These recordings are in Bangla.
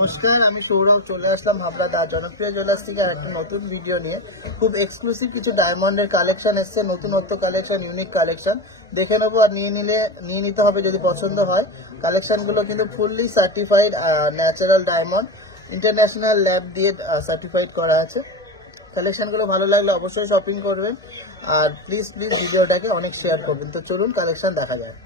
নমস্কার, আমি সৌরভ চলে আসলাম হাবড়া জনপ্রিয় জুয়েলার্স থেকে একটা নতুন ভিডিও নিয়ে। খুব এক্সক্লুসিভ কিছু ডায়মন্ডের কালেকশন এসছে, নতুনত্ব কালেকশন, ইউনিক কালেকশন দেখে নেবো আর নিয়ে নিতে হবে যদি পছন্দ হয়। কালেকশনগুলো কিন্তু fully certified natural diamond, international lab দিয়ে সার্টিফাইড করা আছে। কালেকশনগুলো ভালো লাগলে অবশ্যই শপিং করবেন আর প্লিজ ভিডিওটাকে অনেক শেয়ার করবেন। তো চলুন কালেকশন দেখা যায়।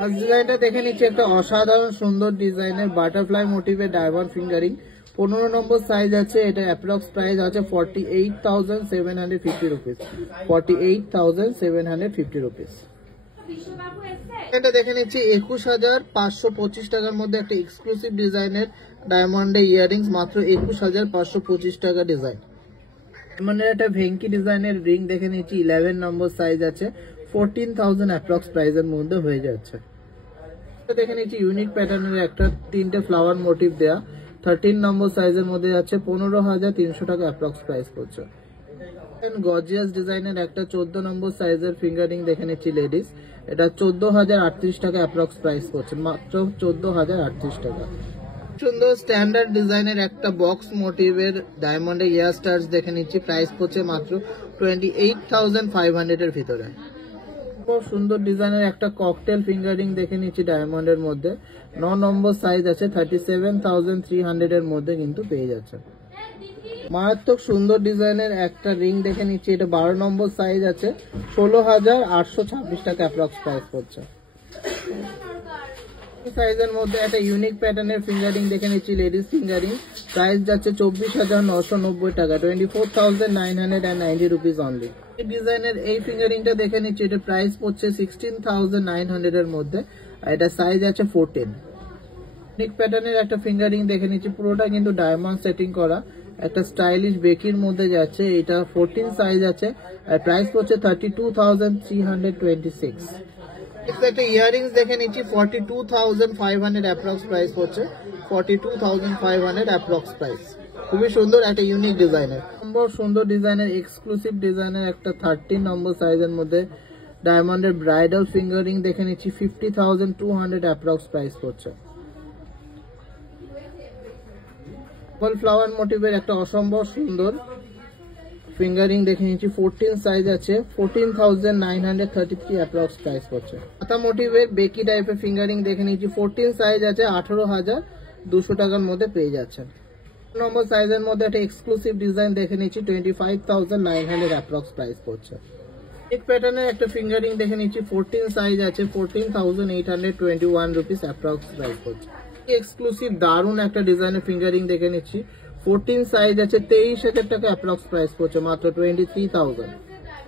ফার্স্ট ডিজাইনটা দেখে নিচ্ছি, একটা অসাধারণ সুন্দর ডিজাইনের বাটারফ্লাই মোটিভের ডায়মন্ড ফিঙ্গারিং। 15 নম্বর সাইজ আছে, এটা অ্যাপ্রক্স প্রাইস আছে 48,750 রুপিস। 48,750 রুপিস। এটা দেখে নিচ্ছি 21,525 টাকার মধ্যে একটা এক্সক্লুসিভ ডিজাইনের ডায়মন্ডের ইয়ারিংস, মাত্র 21,525 টাকা ডিজাইন। ডায়মন্ডের একটা ভেঙ্কি ডিজাইনের রিং দেখে নিচ্ছি, 11 নম্বর সাইজ আছে, 14,000 অ্যাপ্রক্স প্রাইসের মধ্যে হয়ে যাচ্ছে। দেখে নিচ্ছি ইউনিক প্যাটার্নের একটা 3টে ফ্লাওয়ার মোটিভ দেয়া, 13 নম্বর সাইজের মধ্যে যাচ্ছে, 15,300 টাকা অ্যাপ্রক্স প্রাইস পড়ছে। গর্জিয়াস ডিজাইনের একটা 14 নম্বর সাইজের ফিঙ্গারিং দেখে নিচ্ছি লেডিস, এটা 14,038 টাকা অ্যাপ্রক্স প্রাইস পড়ছে, মাত্র 14,038 টাকা। সুন্দর স্ট্যান্ডার্ড ডিজাইনের একটা বক্স মোটিভের ডায়মন্ডের ইয়ার স্টার্স দেখে নিচ্ছি, প্রাইস পড়ছে মাত্র 28,500 এর ভিতরে। সুন্দর ডিজাইনের একটা ককটেল ফিঙ্গারিং দেখে নিচ্ছি ডায়মন্ডের মধ্যে, 9 নম্বর সাইজ আছে, 37,300 এর মধ্যে কিন্তু পেয়ে যাচ্ছে। মারাত্মক সুন্দর ডিজাইনের একটা রিং দেখে নিচ্ছি, এটা 12 নম্বর সাইজ আছে, 16,826 টাকা অ্যাপ্রক্স প্রাইস পড়ছে। সাইজের মধ্যে একটা ইউনিক প্যাটার্নের ফিঙ্গারিং দেখে নিচ্ছি লেডিস ফিঙ্গারিং, প্রাইস যাচ্ছে 24,990 টাকা, 24,990 রুপিস অনলি। এই ডিজাইনের এই ফিঙ্গারিংটা দেখে নিচ্ছি, এটা প্রাইস পড়ছে 16,900 এর মধ্যে, আর এটা সাইজ আছে 14। ইউনিক প্যাটার্নের একটা ফিঙ্গারিং দেখে নিচ্ছি, পুরোটা কিন্তু ডায়মন্ড সেটিং করা, একটা স্টাইলিশ বেকির মধ্যে যাচ্ছে, এটা 14 সাইজ আছে, আর প্রাইস পড়ছে 32,326। একটা ইয়ারিংস দেখে নিচ্ছি, 42,500 অ্যাপ্রক্স প্রাইস পড়ছে, 42,500 অ্যাপ্রক্স প্রাইস। খুবই সুন্দর একটা ইউনিক ডিজাইনের, সুন্দর ডিজাইনের এক্সক্লুসিভ ডিজাইনের একটা 13 নম্বর সাইজের মধ্যে ডায়মন্ডের ব্রাইডাল ফিঙ্গারিং দেখে নিচ্ছি, 50,200 অ্যাপ্রক্স প্রাইস পড়ছে। ফ্লাওয়ার মোটিভের একটা অসম্ভব সুন্দর ফিঙ্গারিং দেখে নিচ্ছি, 14 সাইজ আছে, 14,933 অ্যাপ্রক্স প্রাইস পড়ছে। হাতা মোটিভের বেকি টাইপের ফিঙ্গারিং দেখে নিচ্ছি, 14 সাইজ আছে, 18,200 টাকার মধ্যে পেয়ে যাচ্ছেন। নম্বর সাইজের মধ্যে একটা এক্সক্লুসিভ ডিজাইন দেখে নিচ্ছি, 25,900 অ্যাপ্রক্স প্রাইস পড়ছে। এক প্যাটার্নের একটা ফিঙ্গারিং দেখে নিচ্ছি, 14 সাইজ আছে, 14,821 রুপিস অ্যাপ্রক্স প্রাইস পড়ছে। এক্সক্লুসিভ দারুণ একটা ডিজাইনের ফিঙ্গারিং দেখে নিচ্ছি, 14 সাইজ আছে, 23,000 টাকা অ্যাপ্রক্স প্রাইস পড়ছে, মাত্র 23,000।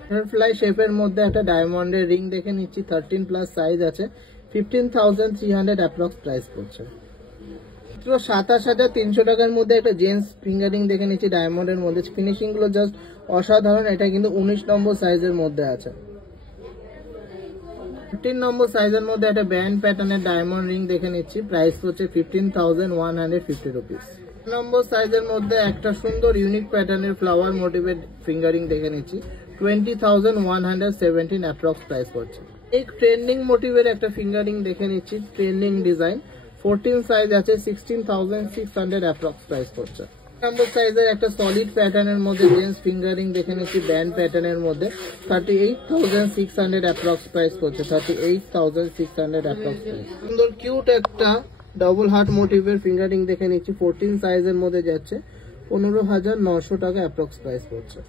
বাটারফ্লাই শেপের মধ্যে একটা ডায়মন্ডের রিং দেখে নিচ্ছি, 13 প্লাস সাইজ আছে, 15,300 অ্যাপ্রক্স প্রাইস পড়ছে। 27,300 টাকার মধ্যে একটা জেন্টস ফিঙ্গারিং দেখে নিচ্ছি ডায়মন্ডের মধ্যে, ফিনিশিং গুলো জাস্ট অসাধারণ। এটা কিন্তু 19 নম্বর সাইজের মধ্যে আছে। 15 নম্বর সাইজের মধ্যে একটা ব্যান্ড প্যাটার্নের ডায়মন্ড রিং দেখে নিচ্ছি, প্রাইস হচ্ছে 15,150 রুপিস। নম্বর সাইজের মধ্যে একটা সুন্দর ইউনিক প্যাটার্নের ফ্লাওয়ার মোটিভের ফিঙ্গারিং দেখে নিচ্ছি, 20,117 অ্যাপ্রক্স প্রাইস পড়ছে। এই ট্রেন্ডিং মোটিভের একটা ফিঙ্গারিং দেখে নিচ্ছি, ট্রেন্ডিং ডিজাইন, 14 সাইজ আছে, 16,600 অ্যাপ্রক্স প্রাইস পড়ছে। নম্বর সাইজের একটা সলিড প্যাটার্নের মধ্যে জেন্টস ফিঙ্গারিং দেখে নিচ্ছি, ব্যান্ড প্যাটার্নের মধ্যে, 38,600 অ্যাপ্রক্স প্রাইস পড়ছে, 38,600 অ্যাপ্রক্স প্রাইস। সুন্দর কিউট একটা ডবল হার্ট মোটিভের ফিঙ্গারিং দেখে নিচ্ছি, 14 সাইজের মধ্যে যাচ্ছে, 15,900 টাকা অ্যাপ্রক্স প্রাইস পড়ছে।